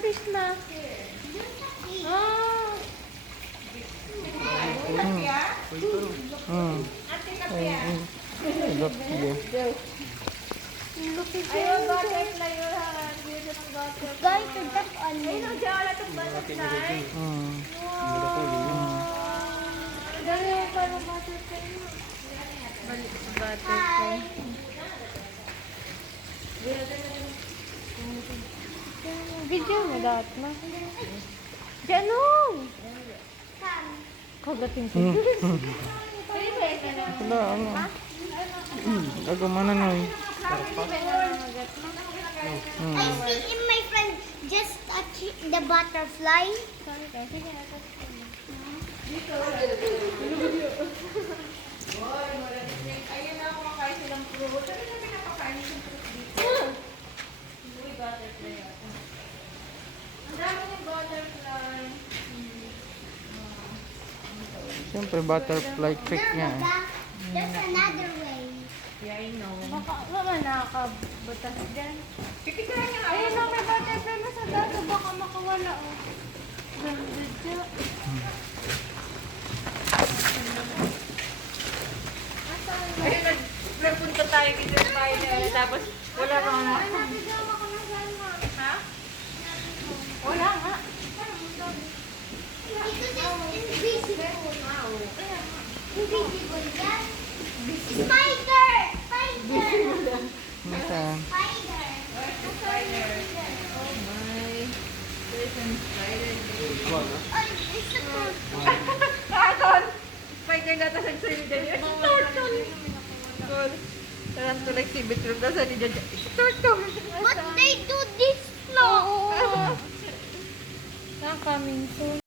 fish na. Ah. Ayun, butterfly yun ha. Dito ng butterfly. Guys, that's all. Ayun, dyan wala itong butterfly. Dali yung parang butterfly mo. Butterfly. Video mo dapat na. Janong! Kagating ko. Wala, ano. Agumana na eh. I see in my friend just touch the butterfly. Ayun na, kumakain silang fruit. Ano na pinapakain silang fruit dito? Uy, butterfly yata. Ang dami ng butterfly. Siyempre, butterfly trick niya eh. There's another way. Yeah, I know. Baka nakakabutas dyan. Titigahan niya. Ayun na, may butterfly na sa dato. Baka makawala oh. Ganda dyan. Ayun, nagpunta tayo dito sa bahay na tapos wala pa nga. Ay, napigama ko na sana. Ha? Wala nga. Because it's invisible. Invisible, yes. Spider! Spider! Mata. Spider! Oh my. There's a spider. Oh, it's a turtle. Kakon! Spider na tas ang sarili dyan. It's a turtle! Cool. Tarantula exhibit room. Tas ano dyan? It's a turtle! But they do this flow. Not coming soon.